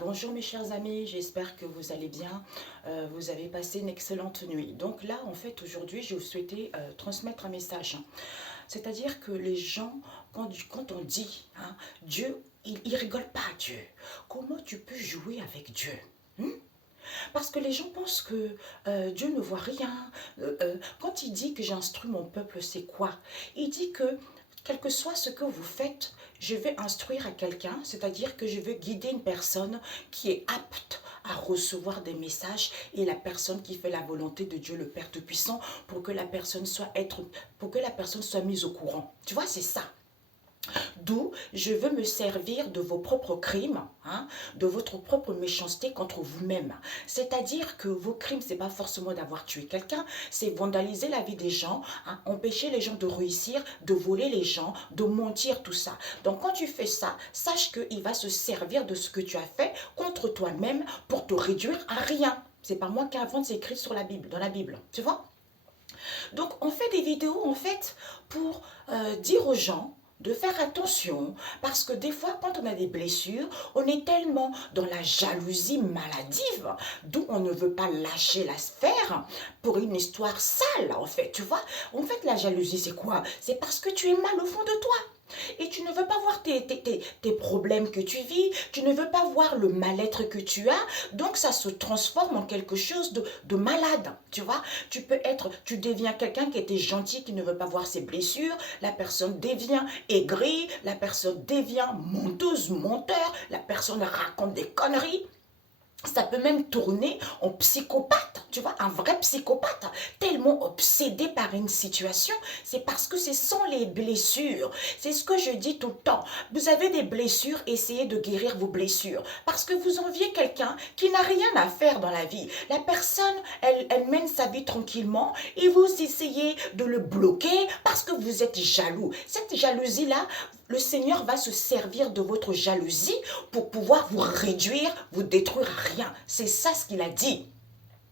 Bonjour mes chers amis, j'espère que vous allez bien. Vous avez passé une excellente nuit. Donc là, en fait, aujourd'hui, je souhaitais transmettre un message. C'est-à-dire que les gens, quand on dit, Dieu, il rigole pas à Dieu. Comment tu peux jouer avec Dieu? Parce que les gens pensent que Dieu ne voit rien. Quand il dit que j'instruis mon peuple, c'est quoi? Il dit que quel que soit ce que vous faites, je vais instruire à quelqu'un, c'est-à-dire que je veux guider une personne qui est apte à recevoir des messages et la personne qui fait la volonté de Dieu le Père Tout-Puissant pour que la personne soit mise au courant. Tu vois, c'est ça. D'où je veux me servir de vos propres crimes, de votre propre méchanceté contre vous-même. C'est-à-dire que vos crimes, ce n'est pas forcément d'avoir tué quelqu'un, c'est vandaliser la vie des gens, empêcher les gens de réussir, de voler les gens, de mentir, tout ça. Donc quand tu fais ça, sache qu'il va se servir de ce que tu as fait contre toi-même pour te réduire à rien. C'est pas moi qui invente, c'est écrit sur la Bible, dans la Bible, tu vois. Donc on fait des vidéos en fait pour dire aux gens de faire attention parce que des fois quand on a des blessures, on est tellement dans la jalousie maladive d'où on ne veut pas lâcher la sphère pour une histoire sale en fait, tu vois. En fait la jalousie c'est quoi? C'est parce que tu es mal au fond de toi. Et tu ne veux pas voir tes problèmes que tu vis, tu ne veux pas voir le mal-être que tu as, donc ça se transforme en quelque chose de malade, tu vois. Tu deviens quelqu'un qui était gentil, qui ne veut pas voir ses blessures, la personne devient aigrie, la personne devient menteuse, menteur, la personne raconte des conneries. Ça peut même tourner en psychopathe, tu vois, un vrai psychopathe, tellement obsédé par une situation, c'est parce que ce sont les blessures. C'est ce que je dis tout le temps. Vous avez des blessures, essayez de guérir vos blessures. Parce que vous enviez quelqu'un qui n'a rien à faire dans la vie. La personne, elle mène sa vie tranquillement et vous essayez de le bloquer parce que vous êtes jaloux. Cette jalousie-là, le Seigneur va se servir de votre jalousie pour pouvoir vous réduire, vous détruire à rien. C'est ça ce qu'il a dit.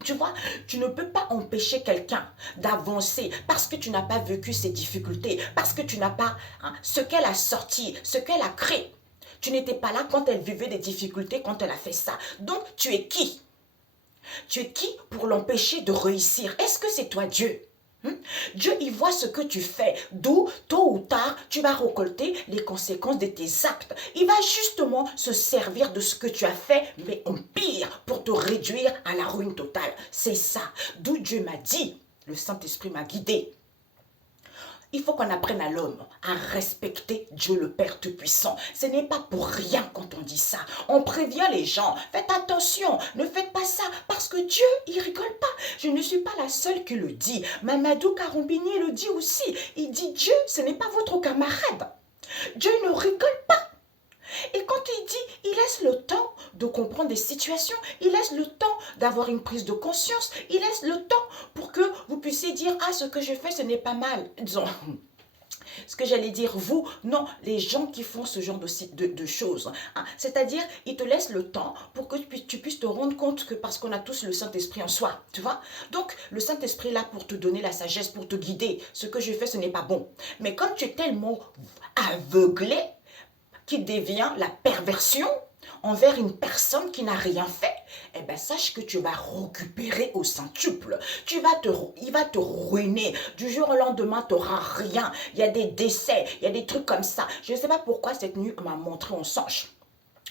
Tu vois, tu ne peux pas empêcher quelqu'un d'avancer parce que tu n'as pas vécu ses difficultés, parce que tu n'as pas ce qu'elle a sorti, ce qu'elle a créé. Tu n'étais pas là quand elle vivait des difficultés, quand elle a fait ça. Donc, tu es qui? Tu es qui pour l'empêcher de réussir? Est-ce que c'est toi Dieu? Dieu, il voit ce que tu fais, d'où, tôt ou tard, tu vas récolter les conséquences de tes actes. Il va justement se servir de ce que tu as fait, mais en pire, pour te réduire à la ruine totale. C'est ça, d'où Dieu m'a dit, le Saint-Esprit m'a guidé. Il faut qu'on apprenne à l'homme à respecter Dieu le Père Tout-Puissant. Ce n'est pas pour rien quand on dit ça. On prévient les gens. Faites attention, ne faites pas ça parce que Dieu, il rigole pas. Je ne suis pas la seule qui le dit. Mamadou Karombini le dit aussi. Il dit Dieu, ce n'est pas votre camarade. Dieu ne rigole pas. Et quand il dit, il laisse le temps de comprendre des situations, il laisse le temps d'avoir une prise de conscience, il laisse le temps pour que vous puissiez dire, ah, ce que je fais, ce n'est pas mal. Disons, ce que j'allais dire, vous, non, les gens qui font ce genre de choses. C'est-à-dire, ils te laissent le temps pour que tu puisses te rendre compte que parce qu'on a tous le Saint-Esprit en soi, tu vois. Donc, le Saint-Esprit est là pour te donner la sagesse, pour te guider. Ce que je fais, ce n'est pas bon. Mais comme tu es tellement aveuglé, qui devient la perversion envers une personne qui n'a rien fait, eh bien, sache que tu vas récupérer au centuple. Il va te ruiner. Du jour au lendemain, tu n'auras rien. Il y a des décès, il y a des trucs comme ça. Je ne sais pas pourquoi cette nuit m'a montré en songe.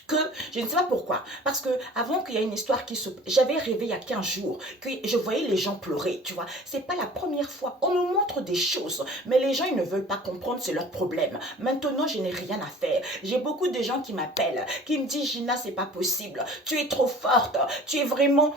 Que je ne sais pas pourquoi, parce que avant qu'il y ait une histoire j'avais rêvé il y a 15 jours que je voyais les gens pleurer, tu vois. C'est pas la première fois. On me montre des choses, mais les gens ils ne veulent pas comprendre, c'est leur problème. Maintenant, je n'ai rien à faire. J'ai beaucoup de gens qui m'appellent, qui me disent Gina, c'est pas possible. Tu es trop forte. Tu es vraiment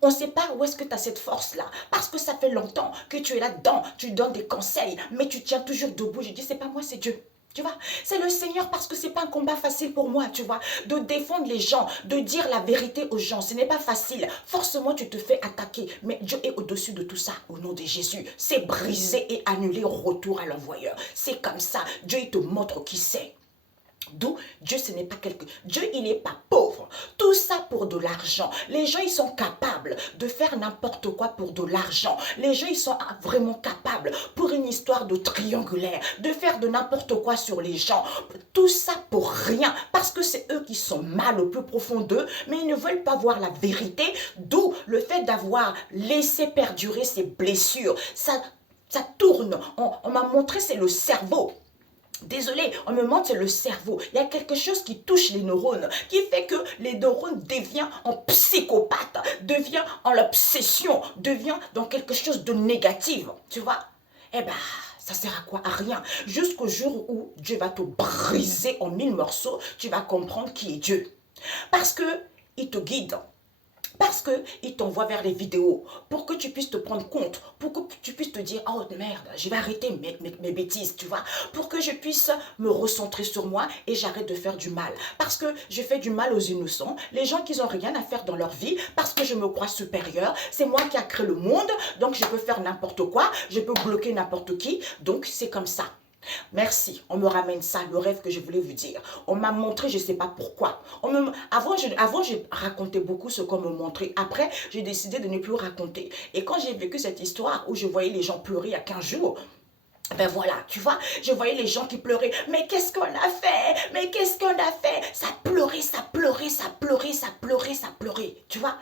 on ne sait pas où est-ce que tu as cette force-là. Parce que ça fait longtemps que tu es là-dedans. Tu donnes des conseils, mais tu tiens toujours debout. Je dis, c'est pas moi, c'est Dieu. Tu vois, c'est le Seigneur parce que c'est pas un combat facile pour moi, tu vois, de défendre les gens, de dire la vérité aux gens, ce n'est pas facile. Forcément, tu te fais attaquer, mais Dieu est au-dessus de tout ça, au nom de Jésus. C'est brisé et annulé au retour à l'envoyeur. C'est comme ça, Dieu il te montre qui c'est. D'où Dieu, ce n'est pas quelque... Dieu, il n'est pas pauvre. Tout ça pour de l'argent. Les gens, ils sont capables de faire n'importe quoi pour de l'argent. Les gens, ils sont vraiment capables pour une histoire de triangulaire, de faire de n'importe quoi sur les gens. Tout ça pour rien, parce que c'est eux qui sont mal au plus profond d'eux, mais ils ne veulent pas voir la vérité, d'où le fait d'avoir laissé perdurer ces blessures. Ça tourne. On m'a montré, c'est le cerveau. Désolé, on me montre, c'est le cerveau. Il y a quelque chose qui touche les neurones, qui fait que les neurones deviennent en psychopathe, devient en l'obsession, devient dans quelque chose de négatif. Tu vois? Eh ben, ça sert à quoi? À rien. Jusqu'au jour où Dieu va te briser en 1000 morceaux, tu vas comprendre qui est Dieu. Parce que il te guide. Parce qu'il t'envoie vers les vidéos pour que tu puisses te prendre compte, pour que tu puisses te dire « Oh merde, je vais arrêter mes bêtises, tu vois ?» Pour que je puisse me recentrer sur moi et j'arrête de faire du mal. Parce que je fais du mal aux innocents, les gens qui n'ont rien à faire dans leur vie, parce que je me crois supérieur, c'est moi qui a créé le monde, donc je peux faire n'importe quoi, je peux bloquer n'importe qui, donc c'est comme ça. Merci, on me ramène ça, le rêve que je voulais vous dire. On m'a montré, je ne sais pas pourquoi. Avant, j'ai raconté beaucoup ce qu'on me montrait. Après, j'ai décidé de ne plus raconter. Et quand j'ai vécu cette histoire où je voyais les gens pleurer il y a 15 jours, ben voilà, tu vois, je voyais les gens qui pleuraient. Mais qu'est-ce qu'on a fait? Mais qu'est-ce qu'on a fait? Ça pleurait, ça pleurait, ça pleurait, ça pleurait, ça pleurait. Tu vois?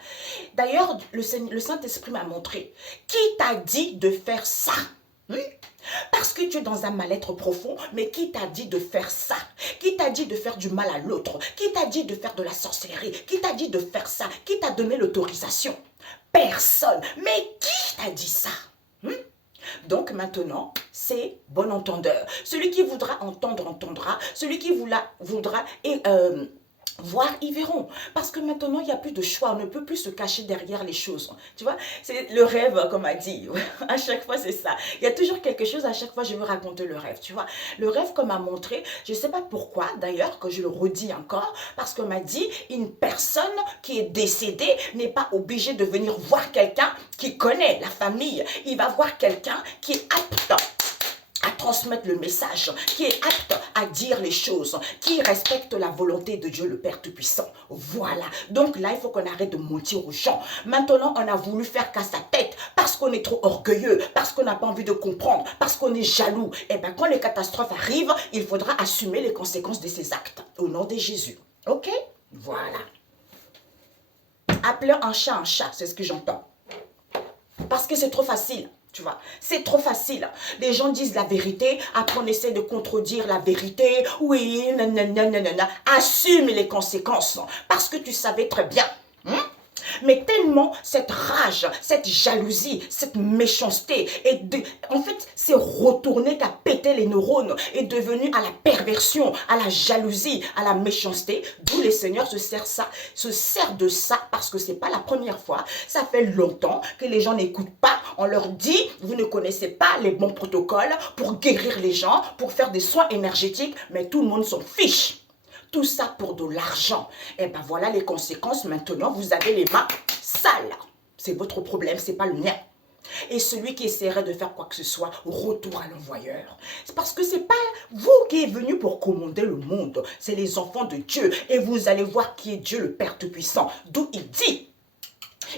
D'ailleurs, le Saint-Esprit m'a montré. Qui t'a dit de faire ça? Parce que tu es dans un mal-être profond, mais qui t'a dit de faire ça? Qui t'a dit de faire du mal à l'autre? Qui t'a dit de faire de la sorcellerie? Qui t'a dit de faire ça? Qui t'a donné l'autorisation? Personne. Mais qui t'a dit ça? Donc maintenant, c'est bon entendeur. Celui qui voudra entendre, entendra. Celui qui voudra voir, ils verront. Parce que maintenant, il n'y a plus de choix. On ne peut plus se cacher derrière les choses. Tu vois, c'est le rêve, comme a dit. À chaque fois, c'est ça. Il y a toujours quelque chose. À chaque fois, je veux raconter le rêve. Tu vois, le rêve qu'on m'a montré, je ne sais pas pourquoi, d'ailleurs, que je le redis encore, parce qu'on m'a dit, une personne qui est décédée n'est pas obligée de venir voir quelqu'un qui connaît la famille. Il va voir quelqu'un qui est apte à transmettre le message, qui est apte à dire les choses, qui respecte la volonté de Dieu le Père Tout-Puissant. Voilà. Donc là, il faut qu'on arrête de mentir aux gens. Maintenant, on a voulu faire qu'à sa tête parce qu'on est trop orgueilleux, parce qu'on n'a pas envie de comprendre, parce qu'on est jaloux. Et bien, quand les catastrophes arrivent, il faudra assumer les conséquences de ces actes. Au nom de Jésus. Ok? Voilà. Appeler un chat, c'est ce que j'entends. Parce que c'est trop facile. Tu vois, c'est trop facile. Les gens disent la vérité, après on essaie de contredire la vérité. Oui, nanana. Assume les conséquences. Parce que tu savais très bien. Mais tellement cette rage, cette jalousie, cette méchanceté, en fait, c'est retourné qu'à péter les neurones, est devenu à la perversion, à la jalousie, à la méchanceté, d'où les seigneurs se servent de ça, parce que c'est pas la première fois, ça fait longtemps que les gens n'écoutent pas, on leur dit, vous ne connaissez pas les bons protocoles pour guérir les gens, pour faire des soins énergétiques, mais tout le monde s'en fiche. Tout ça pour de l'argent. Et ben voilà les conséquences. Maintenant, vous avez les mains sales. C'est votre problème, c'est pas le mien. Et celui qui essaierait de faire quoi que ce soit, retour à l'envoyeur. C'est parce que c'est pas vous qui êtes venu pour commander le monde. C'est les enfants de Dieu. Et vous allez voir qui est Dieu, le Père Tout-Puissant. D'où il dit,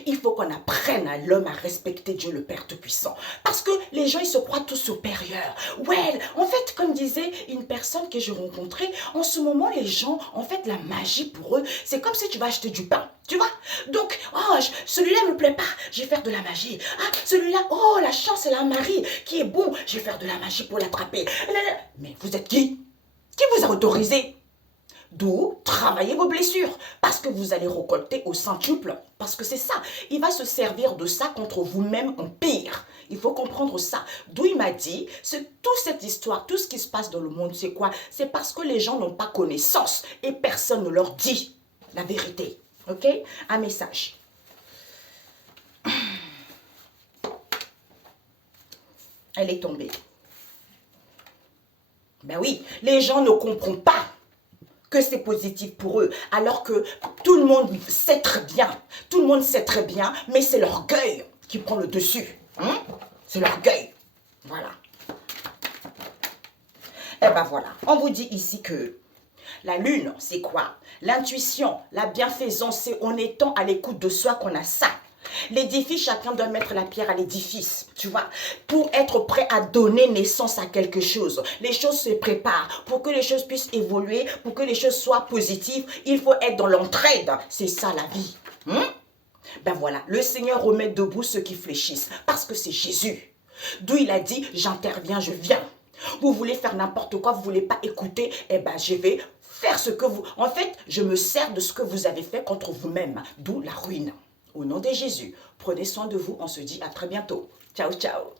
il faut qu'on apprenne à l'homme à respecter Dieu le Père Tout-Puissant. Parce que les gens, ils se croient tous supérieurs. Ouais, en fait, comme disait une personne que j'ai rencontrée, en ce moment, les gens, en fait, la magie pour eux, c'est comme si tu vas acheter du pain. Tu vois? Donc, oh, celui-là ne me plaît pas, je vais faire de la magie. Ah, celui-là, oh, la chance, c'est un mari qui est bon, je vais faire de la magie pour l'attraper. Mais vous êtes qui? Qui vous a autorisé? D'où travaillez vos blessures, parce que vous allez récolter au centuple, parce que c'est ça, il va se servir de ça contre vous-même en pire. Il faut comprendre ça. D'où il m'a dit, toute cette histoire, tout ce qui se passe dans le monde, c'est quoi? C'est parce que les gens n'ont pas connaissance et personne ne leur dit la vérité. Ok? Un message. Elle est tombée. Ben oui, les gens ne comprennent pas que c'est positif pour eux, alors que tout le monde sait très bien, mais c'est l'orgueil qui prend le dessus. C'est l'orgueil. Voilà. Et ben voilà, on vous dit ici que La lune, c'est quoi? L'intuition, la bienfaisance, c'est en étant à l'écoute de soi qu'on a ça. L'édifice, chacun doit mettre la pierre à l'édifice, tu vois, pour être prêt à donner naissance à quelque chose. Les choses se préparent. Pour que les choses puissent évoluer, pour que les choses soient positives, il faut être dans l'entraide. C'est ça la vie. Ben voilà, le Seigneur remet debout ceux qui fléchissent, parce que c'est Jésus. D'où il a dit, j'interviens, je viens. Vous voulez faire n'importe quoi, vous voulez pas écouter, eh ben je vais faire ce que vous... En fait, je me sers de ce que vous avez fait contre vous-même, d'où la ruine. Au nom de Jésus, prenez soin de vous, on se dit à très bientôt. Ciao, ciao.